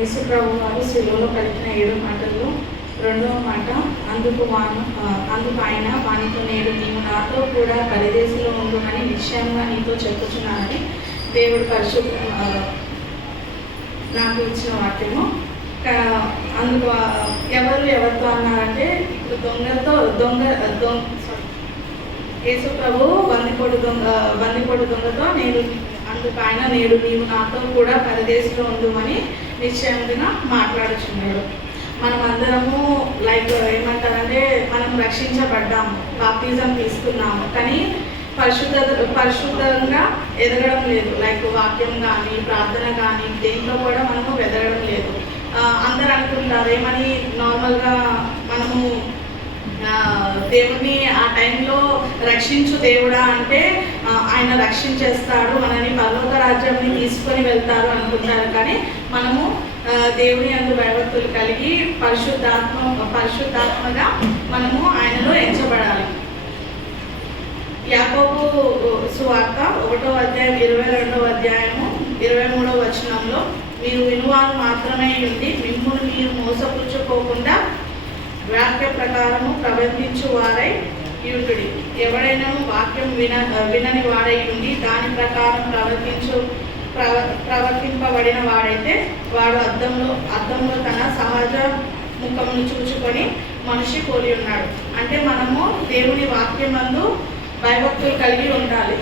యేసు ప్రభు వారు శిలువలో పలికిన 7 మాటల్లో రెండవ మాట, అందుకు ఆయన వానితో, నేడు నీవు నాతో కూడా పరదేశంలో ఉండునని నిశ్చయంగా నీతో చెప్పుచున్నానని దేవుడు పరిశుద్ధ నాకు ఇచ్చిన వాక్యము. అందుకు ఎవరితో అన్నారంటే, ఇప్పుడు యేసు ప్రభు బందిపోటు దొంగతో అందుకు ఆయన, నేడు నీవు నాతో కూడా పరదేశంలో ఉండుమని నిశ్చయంగా మాట్లాడుచున్నాడు. మనం అందరము ఏమంటారంటే, మనం రక్షించబడ్డాము, బాప్తిజం తీసుకున్నాము, కానీ పరిశుద్ధంగా ఎదగడం లేదు. వాక్యం కానీ ప్రార్థన కానీ దేంట్లో కూడా మనము ఎదగడం లేదు. అందరు అనుకుంటారు ఏమని, నార్మల్గా మనము దేవుడిని ఆ టైంలో రక్షించు దేవుడా అంటే ఆయన రక్షించేస్తాడు, మనని పరలోక రాజ్యాన్ని తీసుకొని వెళ్తారు అనుకుంటారు. కానీ మనము దేవుని యందు భయభక్తులు కలిగి పరిశుద్ధాత్మగా మనము ఆయనలో ఎంచబడాలి. యాకోబు సువార్త 1వ అధ్యాయం 22వ అధ్యాయము 23వ వచనంలో, మీరు వినువారు మాత్రమే ఉండి మిమ్మును మీరు మోసపుచ్చుకోకుండా వాక్య ప్రకారము ప్రవర్తించు వారై యుండుడి. ఎవడైనా వాక్యం వినని వాడై ఉండి దాని ప్రకారం ప్రవర్తింపబడిన వాడైతే వాడు అద్దంలో తన సహజ ముఖమును చూచుకొని మనిషి పోలి ఉన్నాడు. అంటే మనము దేవుని వాక్యమందు భయభక్తులు కలిగి ఉండాలి.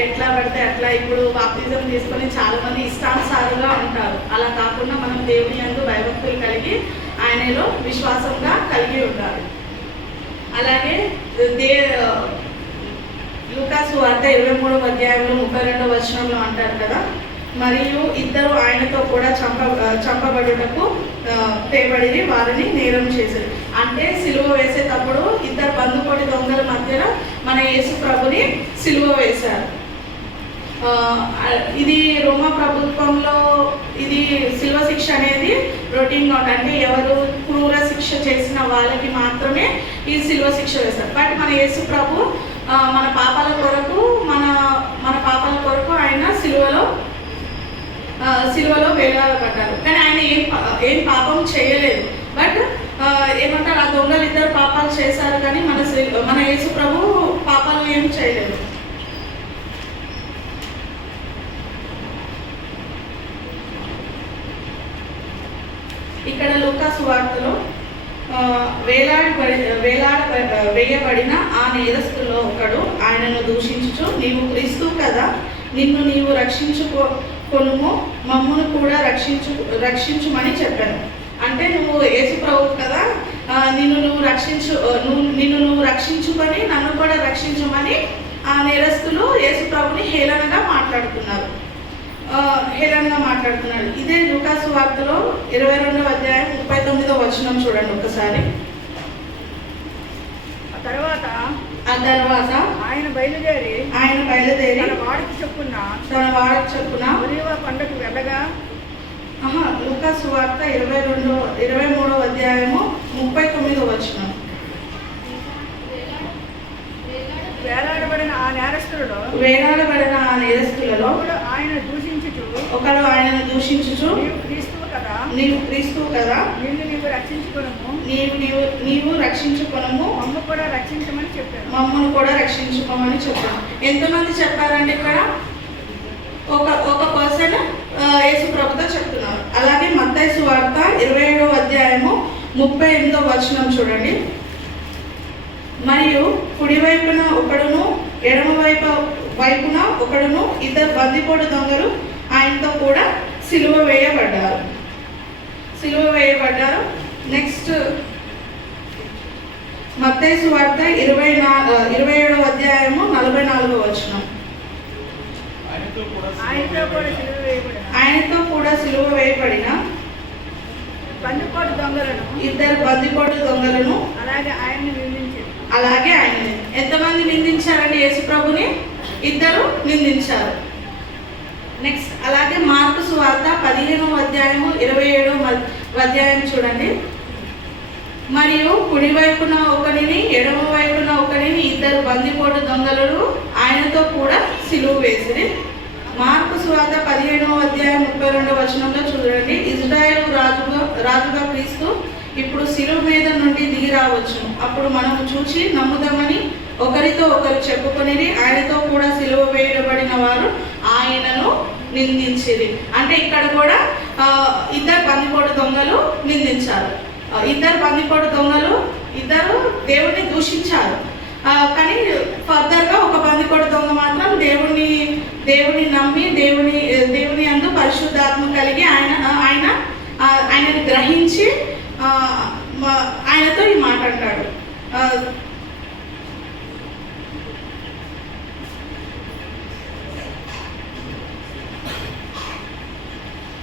ఎట్లా పడితే అట్లా, ఇప్పుడు బాప్తిజం తీసుకొని చాలా మంది ఇష్టానుసారంగా ఉంటారు. అలా కాకుండా మనం దేవుని యందు భయభక్తులు కలిగి ఆయనలో విశ్వాసంగా కలిగి ఉండాలి. అలాగే లూకాసు వార్త 23వ అధ్యాయంలో 32వ వచనంలో అంటారు కదా, మరియు ఇద్దరు ఆయనతో కూడా చంపబడుటకు తేబడి వారిని నేరం చేశారు. అంటే సిలువ వేసేటప్పుడు ఇద్దరు బందుకోటి దొంగల మధ్యలో మన యేసు ప్రభుని సిలువ వేశారు. ఇది రోమా ప్రభుత్వంలో ఇది సిలువ శిక్ష అనేది రొటీన్గా ఉంటుంది. అంటే ఎవరు క్రూర శిక్ష చేసిన వాళ్ళకి మాత్రమే ఈ సిలువ శిక్ష వేశారు. బట్ మన యేసు ప్రభు మన పాపాల కొరకు ఆయన సిలువలో వేలాడబడ్డారు. కానీ ఆయన ఏం పాపం చేయలేదు. బట్ ఏమంటారు, ఆ దొంగలు ఇద్దరు పాపాలు చేశారు, కానీ మన యేసు ప్రభు పాపాలు ఏం చేయలేదు. ఇక్కడ లూకాసు వార్తలో వేయబడిన ఆ నేరస్తుల్లో ఒకడు ఆయనను దూషించుచు, నీవు క్రీస్తు కదా, నిన్ను నీవు రక్షించుకొనుము, మమ్మును కూడా రక్షించుమని చెప్పాను. అంటే నువ్వు యేసు ప్రభు కదా, నిన్ను నువ్వు రక్షించుకొని నన్ను కూడా రక్షించమని ఆ నేరస్తులు యేసు ప్రభుని హేళనగా మాట్లాడుతున్నాడు. ఇదే లూకాసు వార్తలో 22వ అధ్యాయం 39వ వచనం చూడండి ఒకసారి. ఆ తర్వాత ఆయన బయలుదేరి తన వాడికి చెప్పున ఒలీవ కొండకు వెళ్ళగా, లూకాసు వార్త 23వ అధ్యాయము 39వ వచనం. వేలాడబడిన ఆ నేరస్తులలో ఒకడు ఆయనను దూషించుచు, నీవు క్రీస్తువు కదా, నీవు రక్షించుకొనుము, మమ్మను కూడా రక్షించుకోమని చెప్పాను. ఎంతమంది చెప్పారంటే ఇక్కడ ఒక పర్సన్ యేసు ప్రభుతో చెప్తున్నారు. అలాగే మత్తయి సువార్త 27వ అధ్యాయము 38వ వచనం చూడండి. మరియు కుడివైపున ఒకడును ఎడమ వైపున ఒకడును ఇద్దరు బందిపోటు దొంగలు ఆయనతో కూడా సిలువ వేయబడ్డారు. నెక్స్ట్ మత్తయి సువార్త 27వ అధ్యాయము 44వ వచనం. ఆయనతో కూడా సిలువ వేయబడిన ఇద్దరు బందిపోటు దొంగలను అలాగే ఆయన్ని ఎంతమంది నిందించారండి యేసు ప్రభుని? ఇద్దరు నిందించారు. నెక్స్ట్ అలాగే మార్కు సువార్త 15వ అధ్యాయము 27వ అధ్యాయం చూడండి. మరియు కుడివైపున ఒకరిని ఎడమ వైపున ఒకరిని ఇద్దరు బందిపోటు దొంగలను ఆయనతో కూడా సిలువ వేసిరి. మార్కు సువార్త 15వ అధ్యాయం 32వ వచనంలో చూడండి. ఇజ్రాయేలు రాజుగా క్రీస్తు ఇప్పుడు శిలువ మీద నుండి దిగి రావచ్చును. అప్పుడు మనము చూసి నమ్ముదామని ఒకరితో ఒకరు చెప్పుకొనిది. ఆయనతో కూడా సిలువ వేయబడిన వారు ఆయనను నిందించిరి. అంటే ఇక్కడ కూడా ఇద్దరు బందిపోటు దొంగలు నిందించారు. ఇద్దరు బందిపోటు దొంగలు ఇద్దరు దేవుణ్ణి దూషించారు. కానీ ఫర్దర్గా ఒక బందిపోటు దొంగ మాత్రం దేవుని నమ్మి దేవుని అందు పరిశుద్ధాత్మ కలిగి ఆయనని గ్రహించి ఆయనతో ఈ మాట అంటాడు.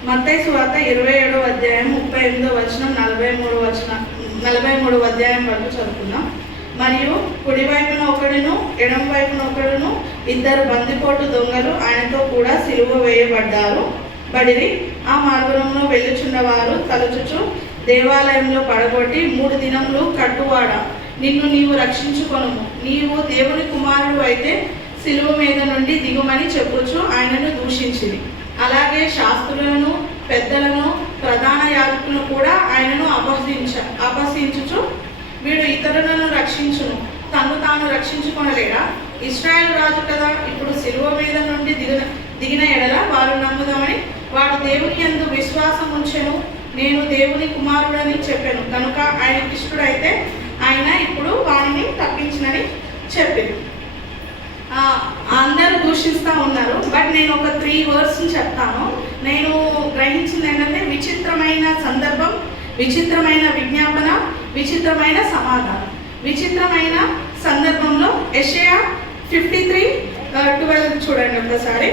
మత్తయి సువార్త 27వ అధ్యాయం 38వ వచనం 43వ అధ్యాయం వరకు చదువుకుందాం. మరియు కుడివైపున ఒకడును ఎడమ వైపున ఒకడును ఇద్దరు బందిపోటు దొంగలు ఆయనతో కూడా సిలువ వేయబడిరి. ఆ మార్గంలో వెళ్ళుచున్నవారు తలచుచు దేవాలయంలో పడగొట్టి 3 దినములు కట్టువాడ, నిన్ను నీవు రక్షించుకొనుము, నీవు దేవుని కుమారుడు అయితే సిలువ మీద నుండి దిగుమని చెప్పుచు ఆయనను దూషించింది. అలాగే శాస్త్రులను పెద్దలను ప్రధాన యాజకులను కూడా ఆయనను అపహసించుచు వీడు ఇతరులను రక్షించును, తను తాను రక్షించుకొనలేడా? ఇశ్రాయేలు రాజు కదా, ఇప్పుడు సిలువ మీద నుండి దిగిన ఎడల వారు నమ్ముదామని వాడు దేవుని యందు విశ్వాసం ఉంచెను. నేను దేవుని కుమారుడని చెప్పాను కనుక ఆయనకి ఇష్టడైతే ఆయన ఇప్పుడు వాడిని తప్పించినని చెప్పింది. అందరూ దూషిస్తూ ఉన్నారు. బట్ నేను ఒక 3 వర్డ్స్ని చెప్తాను. నేను గ్రహించింది ఏంటంటే విచిత్రమైన సందర్భం, విచిత్రమైన విజ్ఞాపన, విచిత్రమైన సమాధానం. విచిత్రమైన సందర్భంలో యెషయా 53:12 చూడండి ఒకసారి.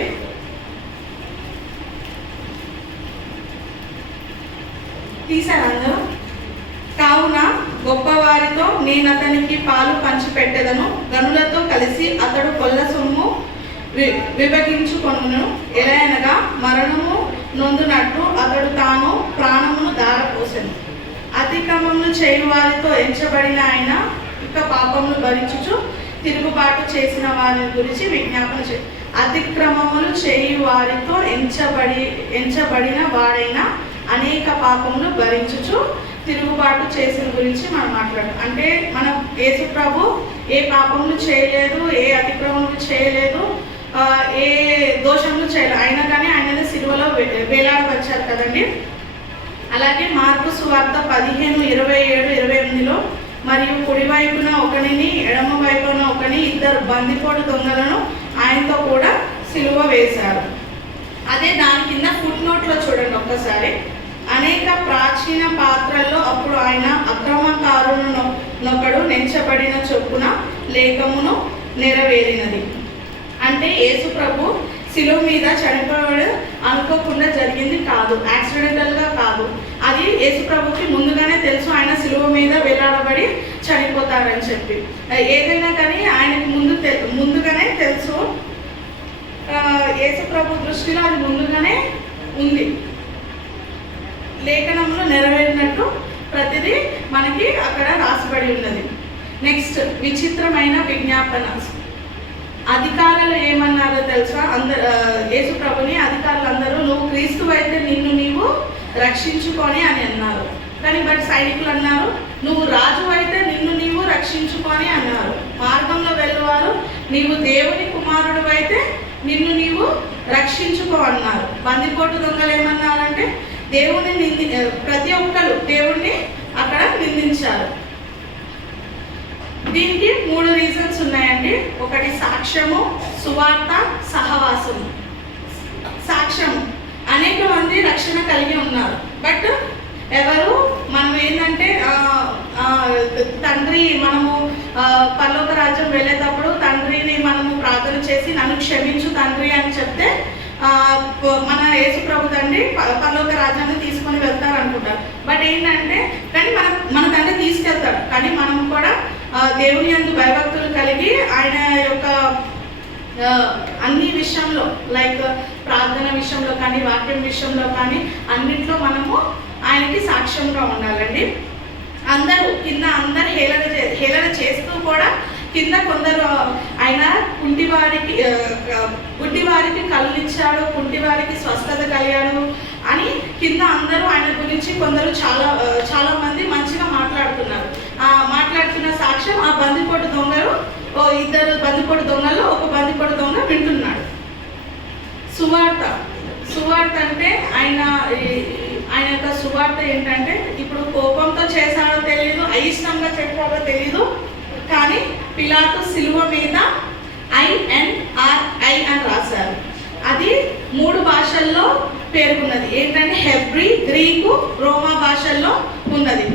తీశారు అందరూ. కావున గొప్పవారితో నేను అతనికి పాలు పంచిపెట్టెదను, గనులతో కలిసి అతడు కొల్ల సొమ్ము విభజించుకొనును. ఎలా అనగా మరణము నొందునట్టు అతడు తాను ప్రాణమును దారపోసెను. అతిక్రమములు చేయు వారితో ఎంచబడిన ఆయన ఇక పాపములు భరించుచు తిరుగుబాటు చేసిన వారి గురించి విజ్ఞాపన అతిక్రమములు చేయు వారితో ఎంచబడిన వాడైన అనేక పాపములు భరించుచు తిరుగుబాటు చేసిన గురించి మనం మాట్లాడాం. అంటే మన యేసు ప్రభు ఏ పాపములు చేయలేదు, ఏ అతిక్రమములు చేయలేదు, ఏ దోషములు చేయలేదు. అయినా కానీ ఆయనని సిలువలో వేలాడవచ్చారు కదండి. అలాగే మార్కు సువార్త 15:27-28లో మరియు కుడివైపున ఒకనిని ఎడమ వైపున ఒకని ఇద్దరు బందిపోటు దొంగలను ఆయనతో కూడా సిలువ వేశారు. అదే దాని కింద ఫుట్ నోట్లో చూడండి ఒక్కసారి. అనేక ప్రాచీన పాత్రల్లో అప్పుడు ఆయన అక్రమకారునొకడు నెంచబడిన చొప్పున లేఖమును నెరవేరినది. అంటే యేసు ప్రభు శిలువ మీద చనిపోవడం అనుకోకుండా జరిగింది కాదు, యాక్సిడెంటల్గా కాదు. అది యేసు ప్రభుకి ముందుగానే తెలుసు, ఆయన శిలువ మీద వేలాడబడి చనిపోతారని చెప్పి. ఏదైనా కానీ ఆయనకు ముందుగానే తెలుసు. యేసు ప్రభు దృష్టిలో అది ముందుగానే ఉంది. లేఖనంలో నెరవేరినట్టు ప్రతిదీ మనకి అక్కడ రాసిబడి ఉన్నది. నెక్స్ట్ విచిత్రమైన విజ్ఞాపన. అధికారులు ఏమన్నారో తెలుసా? యేసు ప్రభుని అధికారులు అందరూ నువ్వు క్రీస్తు అయితే నిన్ను నీవు రక్షించుకొని అని అన్నారు. కానీ బట్ సైనికులు అన్నారు నువ్వు రాజు అయితే నిన్ను నీవు రక్షించుకొని అన్నారు. మార్గంలో వెళ్ళేవారు నీవు దేవుని కుమారుడు అయితే నిన్ను నీవు రక్షించుకో అన్నారు. బందిపోటు దొంగలు ఏమన్నారంటే దేవుని ప్రతి ఒక్కరు దేవుణ్ణి అక్కడ నిందించారు. దీనికి 3 రీజన్స్ ఉన్నాయండి. ఒకటి సాక్ష్యము, సువార్త, సహవాసము. సాక్ష్యము, అనేక మంది రక్షణ కలిగి ఉన్నారు. బట్ ఎవరు మనం ఏంటంటే తండ్రి మనము పరలోక రాజ్యం వెళ్ళేటప్పుడు తండ్రిని మనము ప్రార్థన చేసి నన్ను క్షమించు తండ్రి అని చెప్తే మన యేసు ప్రభు తండ్రి పరలోక రాజ్యాన్ని తీసుకొని వెళ్తారు అనుకుంటారు. బట్ ఏంటంటే కానీ మన తండ్రి తీసుకెళ్తాడు. కానీ మనం కూడా దేవుని యందు భయభక్తులు కలిగి ఆయన యొక్క అన్ని విషయంలో లైక్ ప్రార్థన విషయంలో కానీ వాక్యం విషయంలో కానీ అన్నింటిలో మనము ఆయనకి సాక్ష్యంగా ఉండాలండి. అందరూ కింద అందరు హేళన చేస్తూ కూడా కింద కొందరు ఆయన గుడ్డివారికి కళ్ళు ఇచ్చాడు స్వస్థత కలిగాడు అని కింద అందరూ ఆయన గురించి కొందరు చాలా మంది మంచిగా మాట్లాడుతున్నారు. మాట్లాడుతున్న సాక్ష్యం ఆ బందిపోటు దొంగలు, ఇద్దరు బందిపోటు దొంగలు ఒక బందిపోటు దొంగ వింటున్నాడు. సువార్త అంటే ఆయన యొక్క సువార్త ఏంటంటే, ఇప్పుడు కోపంతో చేశాడో తెలియదు, అయిష్టంగా చెప్పాడో తెలియదు, కానీ పిలాతు సిలువ మీద INRI అని రాశారు. అది 3 భాషల్లో పేర్కొన్నది. ఏంటంటే హెబ్రీ, గ్రీకు, రోమా భాషల్లో ఉన్నది.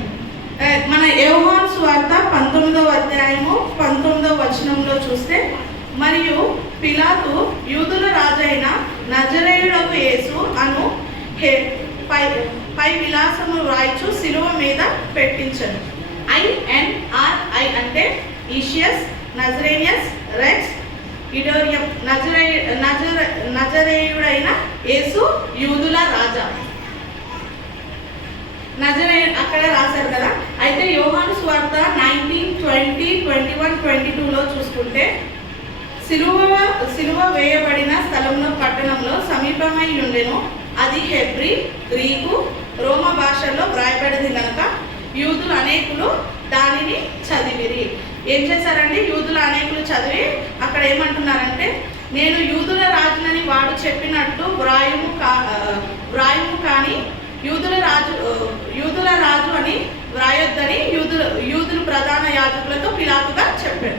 మన యోహాను సువార్త 19వ అధ్యాయము 19వ వచనంలో చూస్తే, మరియు పిలాతు యూదుల రాజైన నజరేయుడకు యేసు అను పై విలాసము రాయిచు సిలువ మీద పెట్టించను. INRI అంటే ఈషియస్, నజరేనియస్, రెక్స్, ఇడోరియం. నజరేయుడైన యేసు యూదుల రాజా. అక్కడ రాశారు కదా. అయితే యోహాను సువార్త 19, 20, 21, 22లో చూసుకుంటే, సిలువ వేయబడిన స్థలంలో పట్టణంలో సమీపమై ఉండెను. అది హెబ్రీ, గ్రీకు, రోమా భాషల్లో వ్రాయబడింది కనుక యూదులు అనేకులు దానిని చదివిరి. ఏం చేశారండి? యూదుల అనేకులు చదివి అక్కడ ఏమంటున్నారంటే, నేను యూదుల రాజునని వాడు చెప్పినట్టు వ్రాయుము కానీ యూదుల రాజు అని వ్రాయొద్దని యూదులు ప్రధాన యాజకులతో పిలాతుగా చెప్పారు.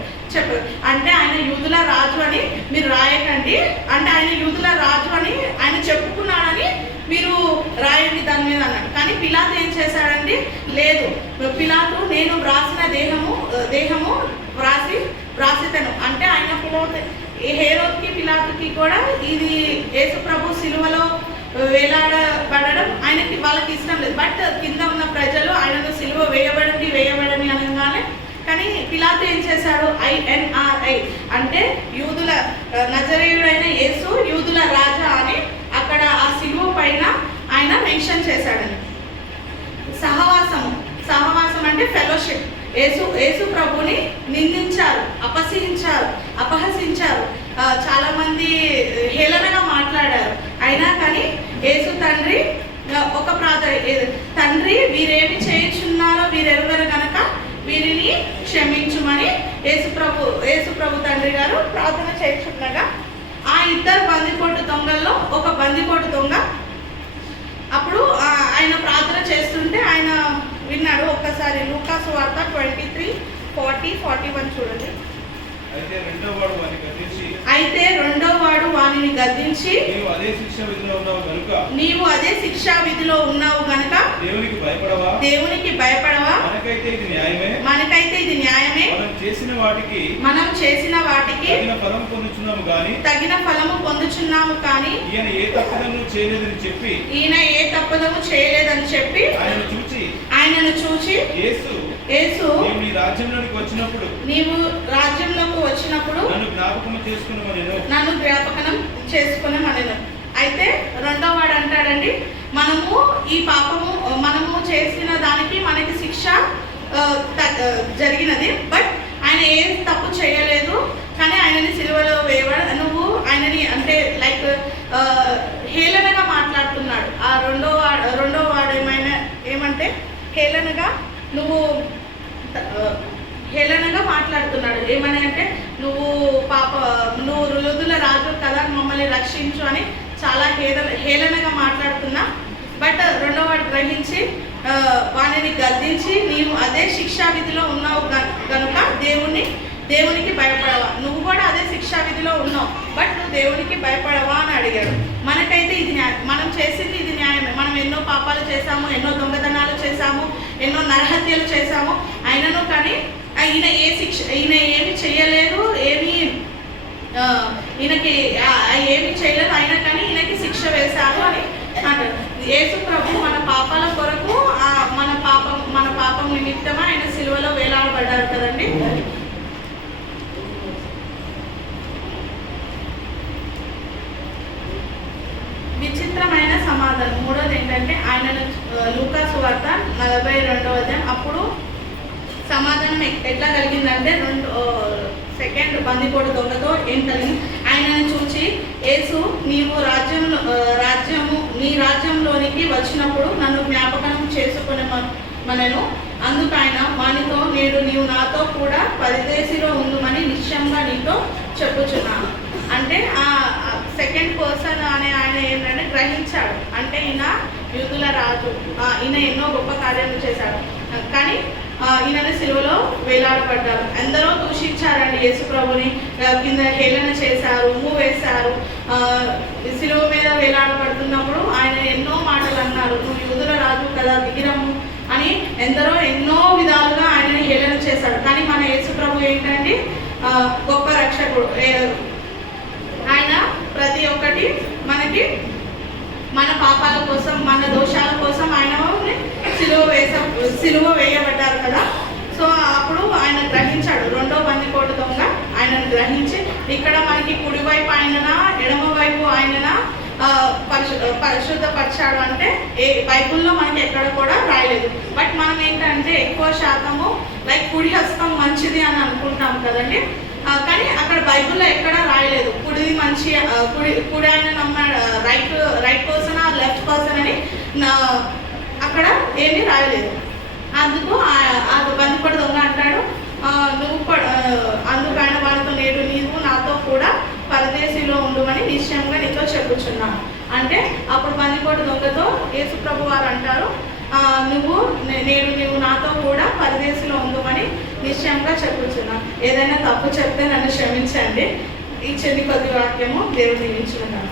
అంటే ఆయన యూదుల రాజు అని మీరు రాయకండి, అంటే ఆయన యూదుల రాజు అని ఆయన చెప్పుకున్నాడని మీరు రాయండి దాని మీద అన్నాడు. కానీ పిలాతు ఏం చేశాడండి? లేదు, పిలాతు నేను వ్రాసిన దేహము వ్రాసితను అంటే ఆయన హేరోద్కి పిలాతుకి కూడా ఇది యేసు ప్రభు సిలువలో వేలాడబడడం వాళ్ళకి ఇష్టం లేదు. బట్ కింద ఉన్న ప్రజలు ఆయనను సిలువ వేయబడండి అనగానే, కానీ పిలాతు ఏం చేశాడు? INRI అంటే యూదుల నజరేయుడైన యేసు యూదుల రాజా అని అక్కడ ఆ సిలువ పైన ఆయన మెన్షన్ చేశాడని. సహవాసం అంటే ఫెలోషిప్. యేసు ప్రభుని నిందించారు, అపహసించారు, చాలా మంది హేళనగా మాట్లాడారు. అయినా కానీ యేసు తండ్రి ఒక తండ్రి వీరేమి చేయుచున్నారో వీరెరుగరు గనక వీరిని క్షమించుమని యేసు ప్రభు తండ్రి గారు ప్రార్థన చేయుచుండగా, ఆ ఇద్దరు బందిపోటు దొంగల్లో ఒక బందిపోటు దొంగ అప్పుడు ఆయన ప్రార్థన చేస్తుంటే ఆయన విన్నాడు. ఒక్కసారి లూకా సువార్త 23, 40, 41 చూడండి. అయితే రెండో వాడు వానిని గద్దించి, నీవు అదే శిక్షా విధిలో ఉన్నావు గనుక దేవునికి భయపడవా? మనకైతే ఇది న్యాయమే. మనం చేసిన వాటికి తగిన ఫలము పొందుచున్నాము కానీ ఈయన ఏ తప్పిదము చేయలేదని చెప్పి ఆయనను చూచి యేసు నీవు రాజ్యంలోకి వచ్చినప్పుడు నన్ను జ్ఞాపకం చేసుకునమనెను. అయితే రెండో వాడు అంటాడండి, మనము చేసిన దానికి మనకి శిక్ష జరిగినది, బట్ ఆయన ఏం తప్పు చేయలేదు, కానీ ఆయనని సిలువలో వేయబడ నువ్వు ఆయనని అంటే లైక్ హేళనగా మాట్లాడుతున్నాడు. ఆ రెండో వాడు ఏమంటే హేళనగా మాట్లాడుతున్నాడు. ఏమని అంటే, నువ్వు యూదుల రాజు కదా, మమ్మల్ని రక్షించు అని చాలా హేళనగా మాట్లాడుతున్నా. బట్ రెండో వాడు గ్రహించి వానిని గద్దించి, నీవు అదే శిక్షా విధిలో ఉన్నావు కనుక దేవునికి భయపడవా? నువ్వు కూడా అదే శిక్షా విధిలో ఉన్నావు, బట్ నువ్వు దేవునికి భయపడవా అని అడిగాడు. మనకైతే ఇది మనం చేసింది ఇది న్యాయమే. మనం ఎన్నో పాపాలు చేశాము, ఎన్నో దొంగతనాలు చేశాము, ఎన్నో నరహత్యలు చేశాము. అయినను కానీ ఈయన ఏమి చేయలేదు, ఈయనకి ఏమి చేయలేదు, అయినా కానీ ఈయనకి శిక్ష వేశారు అని అంటారు. యేసు ప్రభు మన పాపాల కొరకు మన పాపం నిమిత్తమా ఆయన సిలువలో వేలాడబడ్డారు కదండి. విచిత్రమైన సమాధానం. మూడోది ఏంటంటే, ఆయనను లూకా సువార్త 42వ అధ్యాయం అప్పుడు సమాధానం ఎట్లా కలిగిందంటే, సెకండ్ బందిపోటు దొంగతో ఏం కలిగింది? ఆయనను చూచి యేసు నీవు రాజ్యం రాజ్యంలోనికి వచ్చినప్పుడు నన్ను జ్ఞాపకం చేసుకొనమనెను. అందుకైన వానితో, నేడు నీవు నాతో కూడా పరదేశిలో ఉండుమని నిశ్చయంగా నీతో చెప్పుచున్నాను. అంటే ఆ సెకండ్ పర్సన్ అనే ఆయన ఏంటంటే గ్రహించాడు. అంటే ఈయన యూదుల రాజు, ఈయన ఎన్నో గొప్ప కార్యాలు చేశాడు, కానీ ఈయనని సిలువలో వేలాడబడ్డారు. ఎందరో దూషించారండి యేసు ప్రభుని, కింద హేళన చేశారు, ఉమ్ము వేశారు. సిలువ మీద వేలాడబడుతున్నప్పుడు ఆయన ఎన్నో మాటలు అన్నారు, నువ్వు యూదుల రాజు కదా, దిగిరము అని ఎన్నో విధాలుగా ఆయనని హేళన చేశాడు. కానీ మన యేసు ప్రభు ఏంటంటే గొప్ప రక్షకుడు. ఆయన ప్రతి ఒక్కటి మనకి మన పాపాల కోసం, మన దోషాల కోసం ఆయన సిలువ వేయబడ్డారు కదా. సో అప్పుడు ఆయన గ్రహించాడు, రెండో బందిపోటు దొంగ ఆయనను గ్రహించి, ఇక్కడ మనకి కుడివైపు ఆయననా ఎడమ వైపు ఆయననా పరిశుద్ధపరిచాడు అంటే బైబుల్లో మనకి ఎక్కడ కూడా రాయలేదు. బట్ మనం ఏంటంటే ఎక్కువ శాతము లైక్ కుడి హస్తం మంచిది అని అనుకుంటాం కదండి, కానీ అక్కడ బైబుల్లో ఎక్కడా రాయలేదు కుడిది మంచి, కుడి ఆయన నమ్మాడు, రైట్ పర్సన్ ఆ లెఫ్ట్ పర్సన్ అని అక్కడ ఏమీ రాయలేదు. అందుకు అది బందిపోటు దొంగ అంటాడు, అందుకైన వారితో, నేడు నీవు నాతో కూడా పరదేశిలో ఉండుమని నిశ్చయంగా నీతో చెప్పుచున్నాను. అంటే అప్పుడు బందిపోటు దొంగతో యేసు ప్రభు వారు అంటారు, నేడు నీవు నాతో కూడా పరదేశిలో ఉండుమని నిశ్చయంగా చెప్పుచున్నాను. ఏదైనా తప్పు చెప్తే నన్ను క్షమించండి. ఈ చిన్ని కొద్ది వాక్యము దేవుడు దీవించుకున్నాను.